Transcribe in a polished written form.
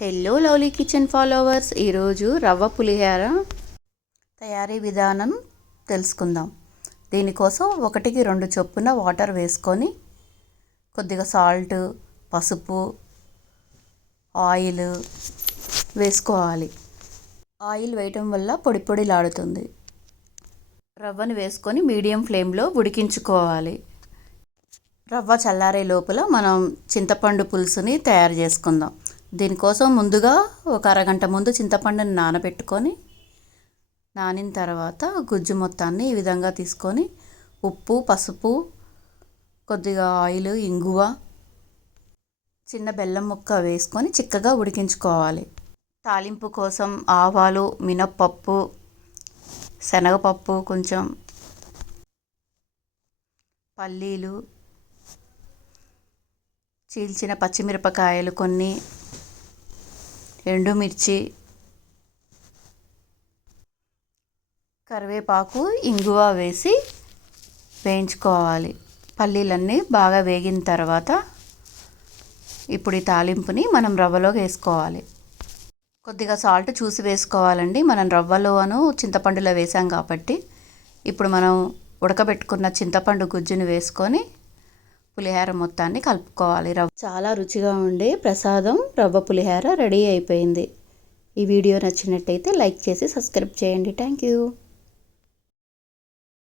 Hello lovely kitchen followers, ఈరోజు రవ్వ పులిహోర తయారీ విధానం తెలుసుకుందాం. దీనికోసం 1కి 2 చొప్పున వాటర్ వేసుకొని కొద్దిగా సాల్ట్, పసుపు, ఆయిల్ వేసుకోవాలి. ఆయిల్ వేయటం వల్ల పొడి పొడిలాడుతుంది. రవ్వను వేసుకొని మీడియం ఫ్లేమ్లో ఉడికించుకోవాలి. రవ్వ చల్లారే లోపల మనం చింతపండు పులుసుని తయారు చేసుకుందాం. దీనికోసం ముందుగా ఒక అరగంట ముందు చింతపండుని నానిన తర్వాత గుజ్జు మొత్తాన్ని ఈ విధంగా తీసుకొని ఉప్పు, పసుపు, కొద్దిగా ఆయిల్, ఇంగువ, చిన్న బెల్లం ముక్క వేసుకొని చిక్కగా ఉడికించుకోవాలి. తాలింపు కోసం ఆవాలు, మినప్పప్పు, శనగపప్పు, కొంచెం పల్లీలు, చీల్చిన పచ్చిమిరపకాయలు కొన్ని, ఎండుమిర్చి, కరివేపాకు, ఇంగువ వేసి వేయించుకోవాలి. పల్లీలన్నీ బాగా వేగిన తర్వాత ఇప్పుడు ఈ తాలింపుని మనం రవ్వలోకి వేసుకోవాలి. కొద్దిగా సాల్ట్ చూసి వేసుకోవాలండి. మనం రవ్వలోను చింతపండులో వేసాం కాబట్టి. ఇప్పుడు మనం ఉడకబెట్టుకున్న చింతపండు గుజ్జును వేసుకొని పులిహోర మొత్తాన్ని కలుపుకోవాలి. చాలా రుచిగా ఉండే ప్రసాదం రవ్వ పులిహోర రెడీ అయిపోయింది. ఈ వీడియో నచ్చినట్టయితే లైక్ చేసి సబ్స్క్రైబ్ చేయండి. Thank you.